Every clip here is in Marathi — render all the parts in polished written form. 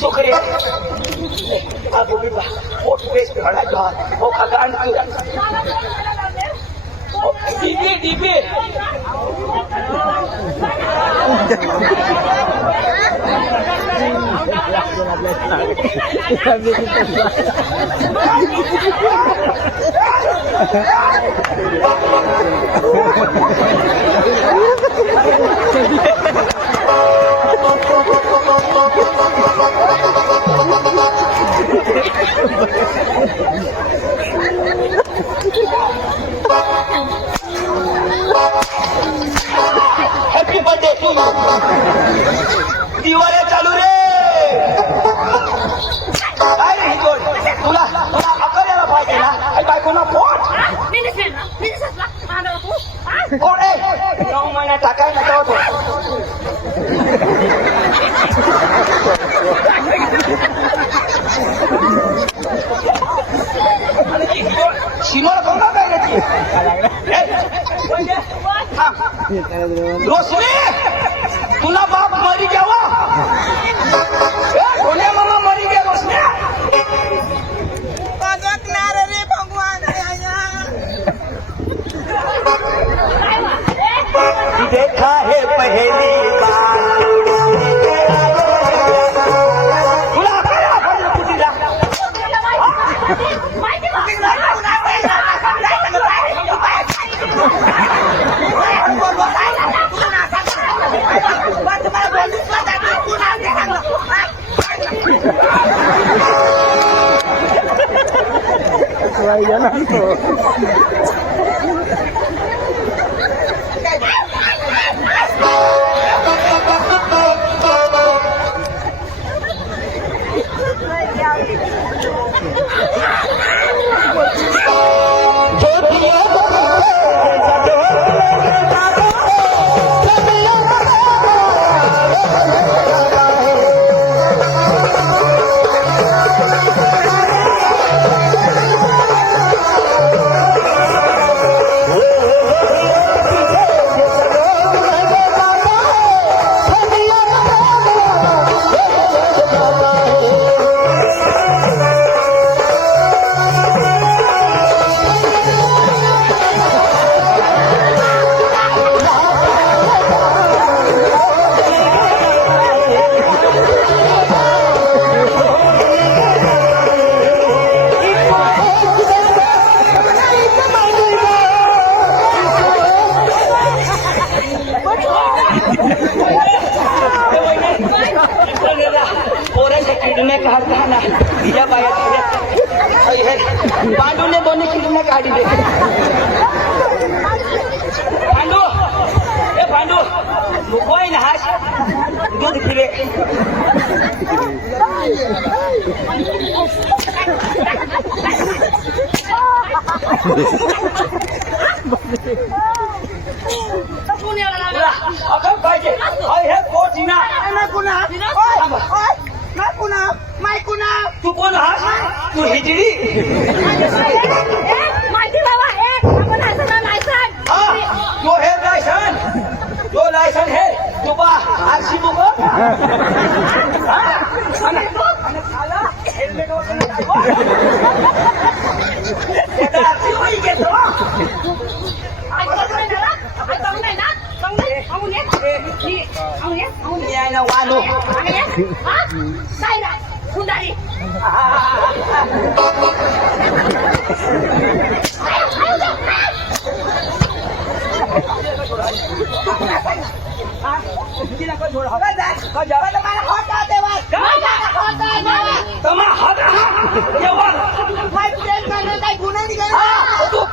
सुखरे आबू भी पोट पेस भड़ा जा वो खगान DP DP happy birthday to you Diwali चालू रे काय रे हिजोड तुला अकल यायला पाहिजे ना आई बायकोना पोट पोट 9 महिन्यात टाकाय ना होतो शिमोर कोणा काय रे रोशनी तुला बाप मरी घ्यावा कोण्या मामा मरी गया रोशनी बघणार रे भगवान देखा है पहली बार तुला काय आपण कुठीला किडने काढताना या बाया पांडूने दोन्ही किडने काढी दे पांडू ए पांडू मुकोय ना हाश दूध पिले अगं पाहिजे हे कोचिना तू कोण हा तू हिजडी माहिती बाबा तो है लायसन तो लायसन है तू बा आरसी बुक वालो Sundari.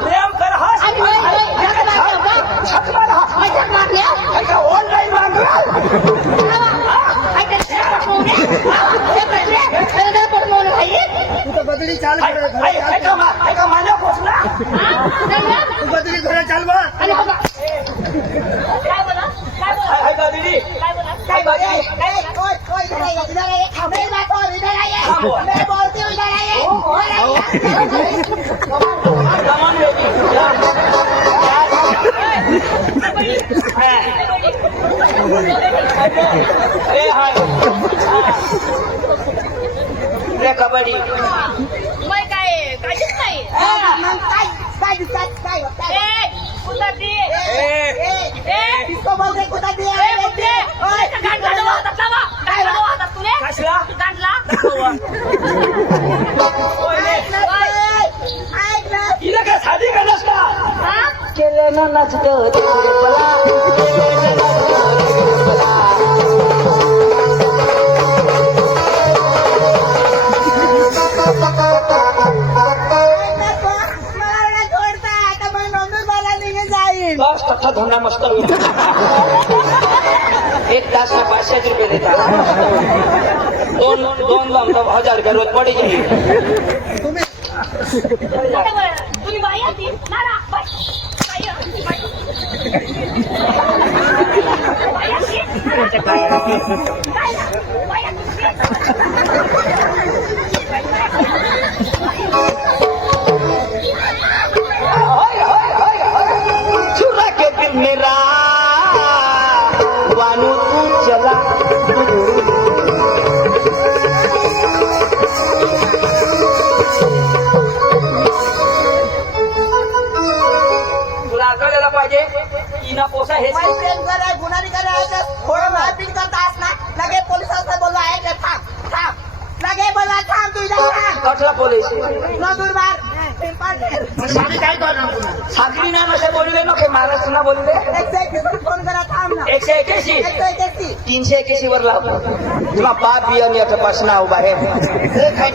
प्रेम कर ऑनलाईन बदली चाल माझ्या पोचला बदली घरा चाल बा बदली काय बदली Come on, baby. ए हाय रे कबड्डी मग काय काहीच नाही मग काय दिसतात काय ए कुठे डिस्को बॉल रे कुठं दे कसला हिला काय साधी गणस का केलं ना नाचत बस तथा धंदा मस्त होईल. एक तास में 500 रुपये देता दोन 1000 रुपये रोज पड़ी जाएगी. तुम्ही बाई आली नारा चुरा के दिल मेरा वानू तू चला तुला अकल यायला पाहिजे इना पोसा हे गुन्हा करायचं थोडं मारपीट करता असला लगे पोलिसांना बोललो आहे का थांब थांब लगे बोला थांब तुझ्या थांब कटला पोलीस मजूर मार काय करणार साखरी ना नसे बोलले नको महाराष्ट्र ना बोलले 181 फोन करा थांब ना 181 181 381 वर लाव तुला बाप बियाणी तपासना उभा आहे काय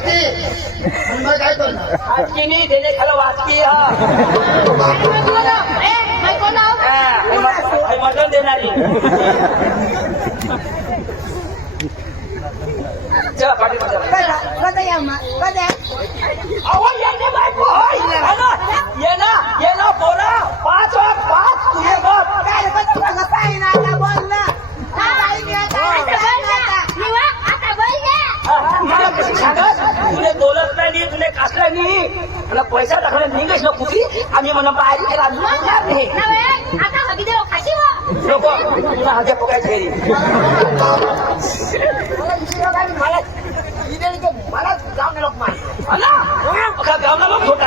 करणार आजकी नाही त्याने खालं वाचकी मटण देणारी चला पाठी कधी या मग कधी अहो येणे बायको होय ये ना पोरा 5 तुझे बाप काय बघ काय ना आता बोल ना मला कशी सांगत तुले दौलत नाही तुले कसला नाही मला पैसा टाकणं निघेच ना कुठे आम्ही म्हणा बाहेर केला नाही नको तुला हाज्या पकायची घरी मला गावना लोक मार गावना लोक होत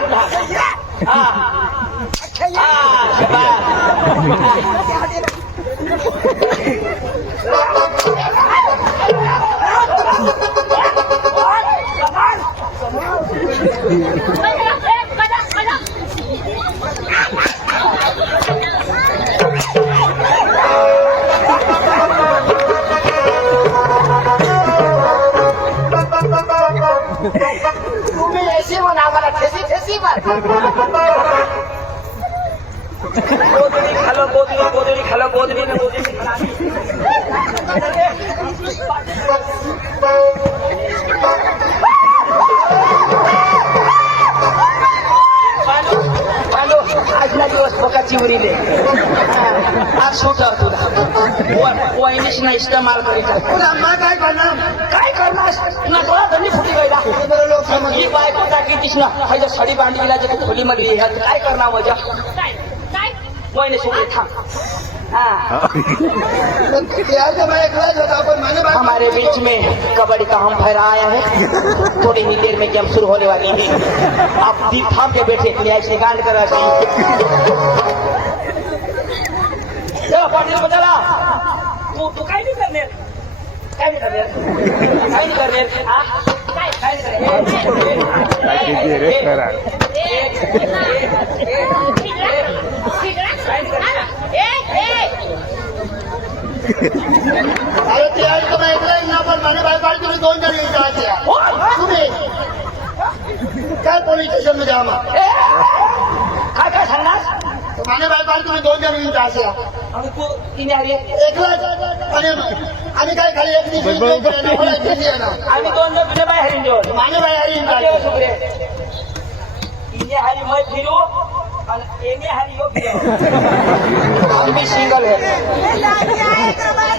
तुम्ही ऐसी म्हणा आम्हाला ठेसी गोदडी खालो गोदडी आजला दिवस बघाची उरीले आज सुट तुला वहिनीच ना इस्तेमाल काय करणार ना थोडा धनी फुटी गयला ही बायको टाकीतीस ना हायच्या सडी बांधलीला जे खोली मध्ये काय करणार मजा वहिनी सुटे थांब हमारे बीच में कबड्डी का हम फहरा आया है थोड़ी ही देर में जब शुरू होने वाली है आप भी थाम के बैठे ऐसे गांड कर चला पाटील को चला तू काय नहीं करने अरे ते आज तर ऐकलंय ना पण माझ्या बायकोला तुम्ही 2 जण तुम्ही काय पोलीस स्टेशन मध्ये आम्हा काय सांगणार माझ्या बायकोला तुम्ही 2 जण येऊन टाकल्या आणि तू तिने आली एकलाच आणि काय खाली एक दिवशी आम्ही 2 जण तुझ्या बाय हरिण देऊ माझ्या बाई हरी तिने हरी मत फिरू आणि एने हरी योग आम्ही सिंगल है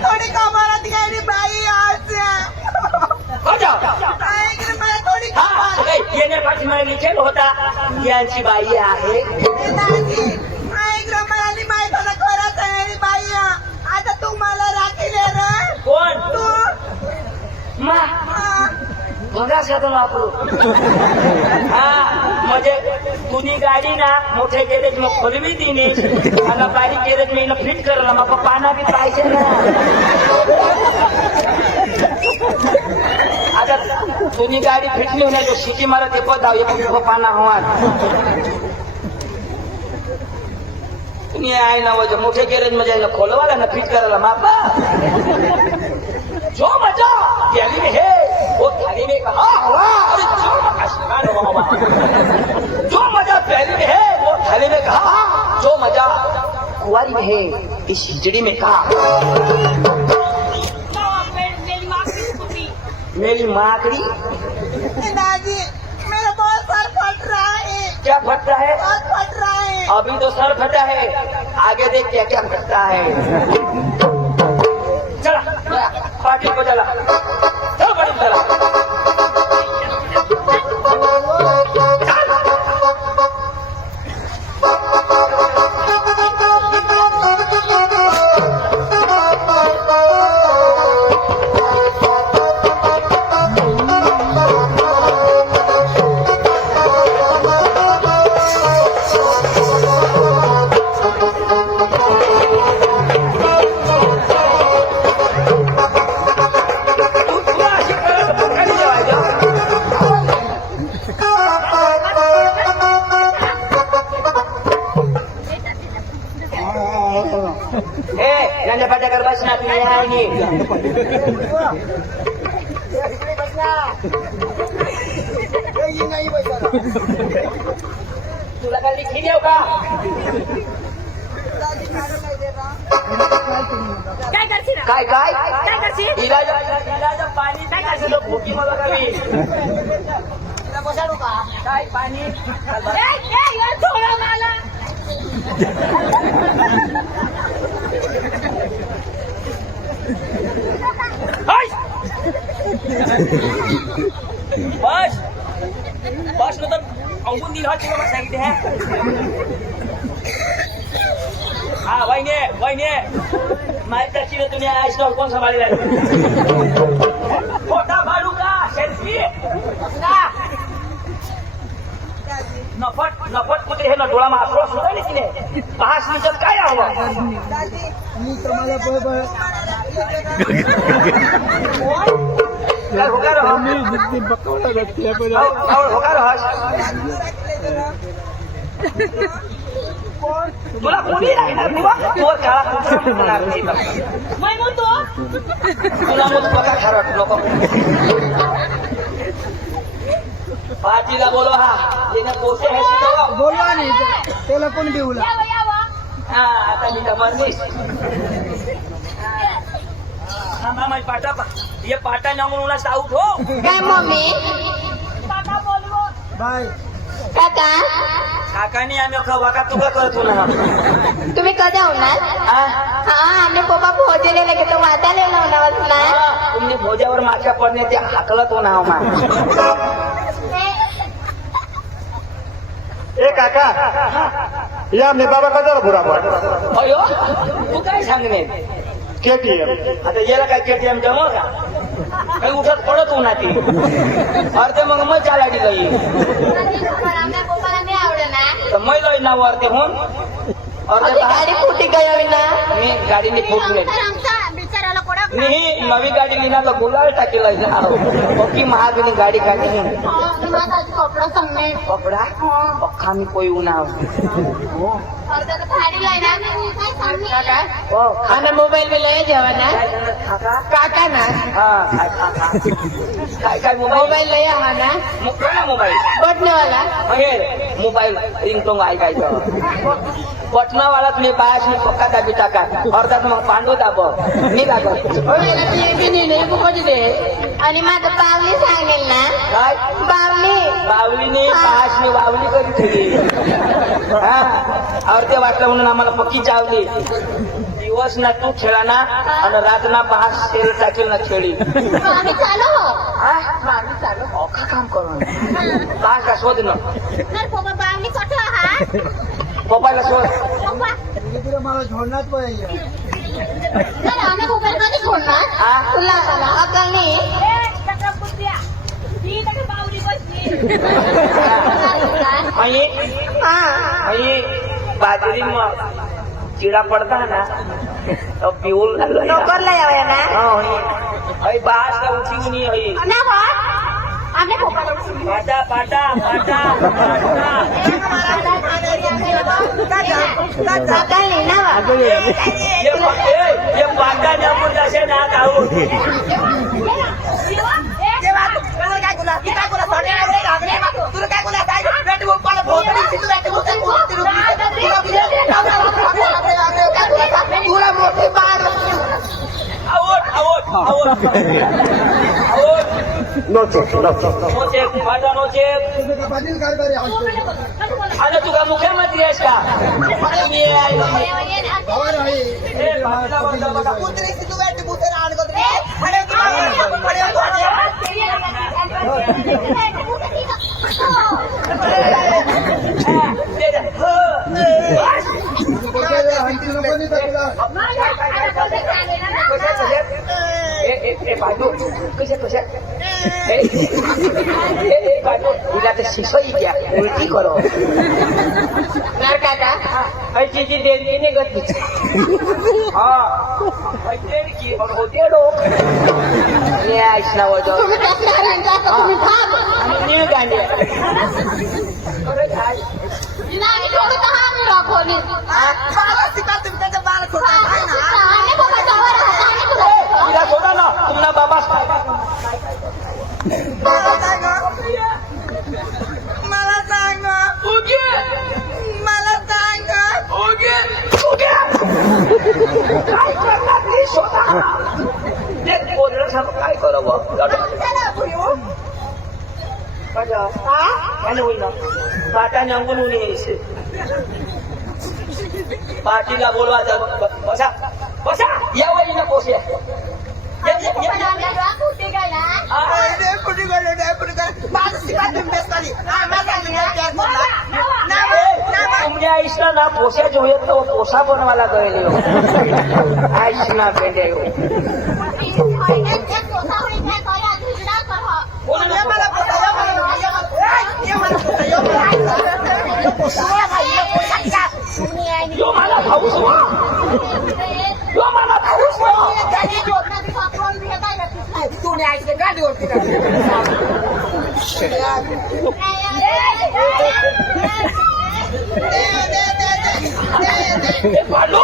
थोडी कमारात गेली बाई आज थोडी येणे पाठीमागे लिखेल होता यांची बाई आहे म्हणाली माहिती खरंच बाई आता तू मला राखीले रे कोण तू मा बघा साधन वापरू हा म्हणजे तुझी गाडी ना मोठे गॅरेज मग खोलवी तिने आणि बारीक गॅरेज मी फिट करला मग पाना बी पाहिजे ना आता तुझी गाडी फिटली होणार तो शिटी मारत एक धाव पाना हवा तुम्ही आहे ना वजह मोठे गॅरेज मध्ये खोलवाला ना फिट करायला मापा जो मजा गैली में है वो थाली में कहा अरे जो मजा गैली में है वो थाली में कहा जो मजा कुंवारी में है इस हिजड़ी में कहा मेरी माँ की स्कूटी मेरी माकड़ी दादी मेरा बहुत सर फट रहा है क्या फटता है बहुत फट रहा है अभी तो सर फटा है आगे देख क्या क्या फटता है चला पार्टी को चला चलो बड़ी चला कर बसना तुम्ही आहे तुला काय लिखी देऊ का काय करशील काय काय काय करशील इलाज पाणी काय करशील भुकी मला कमी बसाडू का काय पाणी यार थोडा मला बस बस मतलब अंगून दिल होती बाबा सांगितले है हाँ वही माहिती त्याची तुम्ही आईस्टॉल कोण सांभाळलेला फोटा फाडू का सेल्फी नफट कुठे हे ना डोळा मासोळा सुद्धा नाही तिने 5 मिनिटात काय हवं मी तुम्हाला तुला कोणी लागणार तुला काळा होणार नाही मैं म्हणतो तुला मग बघा खरं लोक पार्टीला बोलवा हा तिने पोसे हे शिकवा बोलवा नाही त्याला कोण देऊला यावं हा आता मी म्हणलीस हा माय पाटा ये पाटा नांगून उला साऊथ हो काय मम्मी काका बोलवो बाय काका काकानी आम्ही वाका तुका करतो ना तुम्ही कधी होणार हा हा आम्ही पप्पा भोजले लगे तो वाटायला लावणार ना तुम्ही भोजावर माच्या पडणे ते हाकलत हो ना मा ए काका या मी बाबा कदार बुरा पड अयो तू काय सांगणे केटीएम आता याला काय केटीएम जमव का काही उठत पडत हो ना ती अर्धे मग मग चालाडी जाई आमच्या पप्पाला नाही आवडत ना तर मै जाई ना वरते होऊन अर्धे गाडी फुटी गई ना मी गाडीने फुटले आमचा बिचाराला कोडा मी नवी गाडी लिहिला तर गुलाल टाकेला बाकी महागणी गाडी काढली कपडा सांगणे कपडा पक्का मी कोई उन्हाव गाडी लायना हो खाना मोबाईल में ले जावा ना काका ना काय काय मोबाईल ले आवा ना मोबाईल मोबाईल बटने वाला हे मोबाईल रिंगटोंग ऐकायचं बटनावाला तुम्ही बायास मी पक्का दाबी टाका अर्धात मग पांडू दाब मी दाबत आणि माझं बावली सांगेल ना काय बावली बावलीने बायास मी बावली कधी ठेवली हा अर्धे वाटलं म्हणून आम्हाला पक्की चावली दिवस ना तू खेळा ना आणि रात ना बास तेल टाकेल ना खेळी आम्ही चालू हो आम्ही चालू अखा काम करून बास का शोध ना बावली कठ हा पप्पाला शोध पप्पा तुला मला झोडणार पाहिजे आम्ही मोबाईल कधी सोडणार हा? तुला अकल नाही ए, त्याच्या बुद्ध्या. ही त्याची बावली बसली. आई बाजरी मग चिडा पडता ना तो पिऊन नोकरला यावं ना आई बास का उठी नहीं आई ना बा आम्ही मोबाईल पाटा पाटा पाटा अकल नाही ना बा ये पाटा जमून जसे ना खाऊ शिवा, ए, तुला मोठी बार आवड आवड आवड आवड नोचे पाटा नोचे पाटील कारभारी आता तुका मुख्यमंत्री आहेस का मी आहे. भवन आहे ए, पाटीला बंद बघा. दे दे. हंती नको नाही तर तुला बाजू कशा कशा बाजू तुला तर शिकवली द्या उलटी करो काका ऐची जी देणगी निघत हा देणगी मग होते डोक ऐस ना वजो तुम्ही कसल्या करायचं आता तुम्ही थांब नीळ गांडी नाही सोडत आम्ही राखोली आम्ही बाबा जावर तिला सोडा ना तुम्हाला बाबा मला सांग उगे मला सांग उगे उगे काय करणार नाही स्वतः ते बोलणं सांग काय करावं काय होईल ना पाटा नांगून यायचे पाटीला बोलवा बसा बसा या वळी ना पोसे कुठे गेला कुठे गेलो नाही कुठे गेलो माझं शिका तुम्ही बेस खाली तुमच्या आईसला ना पोशा जो येत तो पोसा बनवायला गयले आईस ना पेंडे यो मला भाऊस यो मला भाऊस तू नाही ऐकलं गाडीवरती पाडलो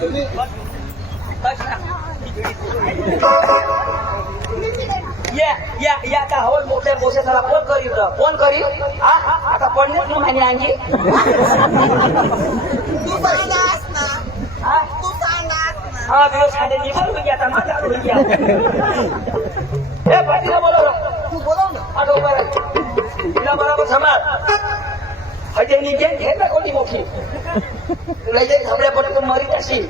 तुम्ही या का हवं मोठ्या पोसे त्याला फोन करील आता पडलेच नाही माहिती आणखी तू सांगलास ना तू सांगलास ना हा दिवस खाते निघून घ्या माझा घ्या हे पाटीला बोलवलं तू बोलव ना आता उभा राहा तिला बरोबर सांभाळ हजे निघेन घे ना कोणी मोठी तुला जे थांबल्या पडतो मरीत अशी